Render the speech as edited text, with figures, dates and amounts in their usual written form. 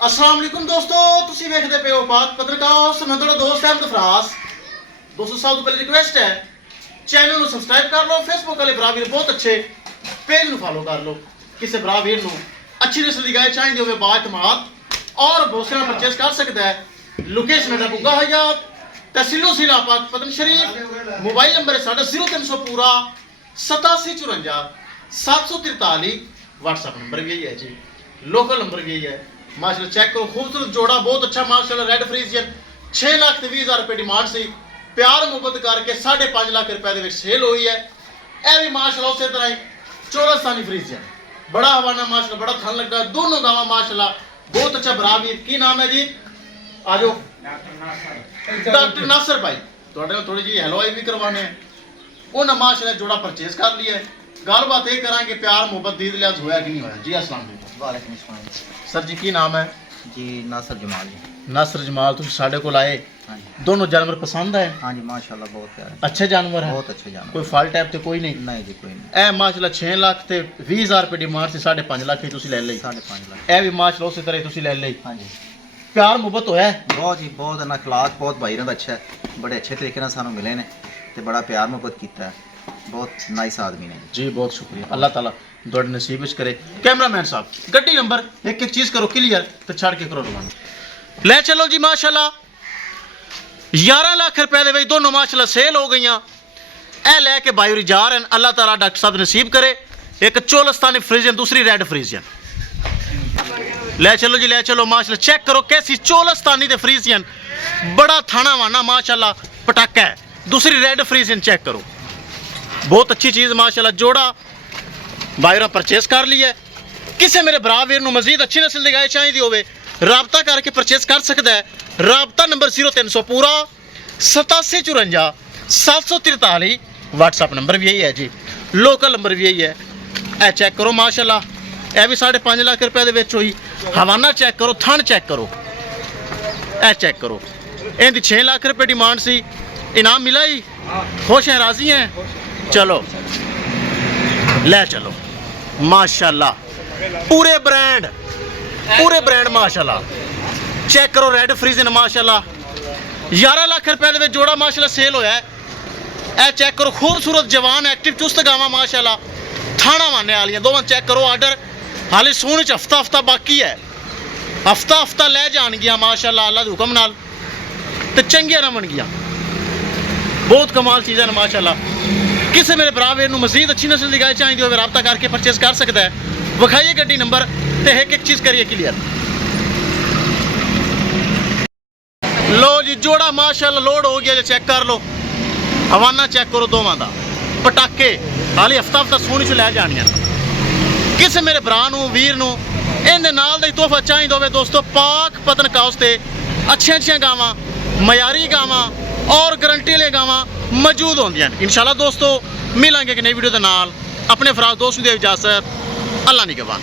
अस्सलाम वालेकुम दोस्तों, तुसी वेखदे पे हो पाक पत्रकार। मैं थोड़ा दोस्त अहमद फरास। दोस्तों सब तो पहले रिक्वेस्ट है चैनल को सब्सक्राइब कर लो, फेसबुक वाले भरा वीर बहुत अच्छे पेज को फॉलो कर लो। किसी भरा वीर को अच्छी नस्ल की गाय चाहिए हो बाएतमाद और भोसला परचेस कर सकता है। लोकेशन है बुग्गा हयात, तहसीलो सिला पाक पतन शरीफ। मोबाइल नंबर है साढ़ा 0300 पूरा 8754 743। व्हाट्सएप नंबर भी यही है जी, लोकल नंबर भी यही है। माशाल्लाह चेक करो, खूबसूरत जोड़ा बहुत अच्छा माशाल्लाह। रेड फ्रीजियन 6 लाख 20,000 रुपए डिमांड सी, प्यार मुहब्बत करके 5.5 लाख रुपए दे विच सेल हुई है। यह भी माशाल्लाह उस तरह ही चौरस्तानी फ्रीजियन बड़ा हवाना माशाल्लाह, बड़ा थन लगा। दोनों गावां माशाल्लाह बहुत अच्छा बराबर। की नाम है जी? आजो डॉक्टर नासर भाई, थोड़ी जी हलवाई भी करवाने हैं। उन्हें माशाल्लाह जोड़ा परचेज कर लिया है। गलबात ये करांगे प्यार मुहब्बत दीद लिहाज होया कि नहीं होया जी। अस्सलाम वालेकुम। वालेकुम अस्सलाम सर जी की नाम है? जी नासर जमाल जी। नासर जमाल, तुम साढ़े को आए। हाँ जी, दोनों जानवर पसंद है? हाँ जी माशाल्लाह बहुत प्यारे अच्छे जानवर है, बहुत अच्छे जानवर। कोई फॉल्ट टाइप तो कोई नहीं? नहीं जी कोई नहीं। ए माशाल्लाह 6 लाख ते 20,000 रुपए डिमांड से 5.5 लाख ही तुसी ले ली। 5.5 लाख। ए भी माशाल्लाह उसी तरह तुसी ले ली। हाँ जी प्यार मुहब्बत होया है? बहुत ही बहुत अखलाक बहुत भाईरां दा अच्छा है, बड़े अच्छे तरीके नाल सानू मिले ने ते बड़ा प्यार मुहब्बत कीता है। बहुत नाइस आदमी ने जी, बहुत शुक्रिया। अल्लाह ताला ਤੁਹਾਡੇ नसीब विच करे। कैमरामैन साहब गड्डी नंबर एक एक चीज़ करो क्लियर तो छड़ के करो रवाना। ले चलो जी माशाल्लाह 11 लाख रुपए दे विच दोनों माशाल्लाह सेल हो गई। ए लेके बायूरी जा रहे हैं। अल्लाह ताला डॉक्टर साहब नसीब करे। एक चोलस्तानी फ्रीजियन, दूसरी रेड फ्रीजियन। ले चलो जी ले चलो माशाल्लाह। चेक करो कैसी चोलस्तानी ते फ्रीजियन, बड़ा थाना वाना माशाल्लाह पटाका है। दूसरी रेड फ्रीजियन चेक करो, बहुत अच्छी चीज़ माशाल्लाह। जोड़ा बायरा परचेस कर लिया है। किसी मेरे भरा वीर नूं मजीद अच्छी नस्ल की गाय चाहिए होवे राबता करके परचेस कर सकता है। राबता नंबर 0300 पूरा 8754 743। व्हाट्सएप नंबर भी यही है जी, लोकल नंबर भी यही है। ए चेक करो माशाल्लाह, यह भी 5.5 लाख रुपए दे विच हुई। हवाना चेक करो, थन चेक करो, ए चेक करो। इनकी 6 लाख रुपए डिमांड सी, इनाम मिला ही। खुश हैं, राजी हैं? चलो ले चलो माशाल्लाह। पूरे ब्रांड माशाल्लाह। चेक करो रेड फ्रीजन माशाल्लाह 11 लाख रुपए दे जोड़ा माशाल्लाह सेल होया है। ए चेक करो खूबसूरत जवान एक्टिव चुस्त गावां माशाल्लाह, थाना मारने वालियां दोवां। चेक करो आर्डर हाले सोने च हफ्ता बाकी है। हफ्ता ले जाणगियां माशाल्लाह अल्लाह दे हुक्म नाल ते चंगियां रवणगियां। बहुत कमाल चीज़ां ने माशाल्लाह। किसी मेरे भरा वीर नूं मजीद अच्छी नस्ल की गाय चाहिए हो राबता करके परचेस कर सकता है। विखाइए गड्डी नंबर ते एक एक चीज़ करिए क्लियर। लो जी जोड़ा माशाल्लाह लोड हो गया, जो चेक कर लो। हवाना चेक करो दोवां दा पटाके। हाली हफ्ता सोनी च लै जानियां। किसी मेरे भरा नूं वीर नूं इहदे नाल दा तोहफा चाहिए होवे दोस्तों, पाक पतन काउस ते अच्छियां गावां, मयारी गावां और गारंटी वाले गावां मौजूद होंदियां। इंशाल्लाह दोस्तों मिलांगे एक नई वीडियो के नाल। अपने फराज दोस्त नूं दे इजाजत। अल्लाह निगहबान।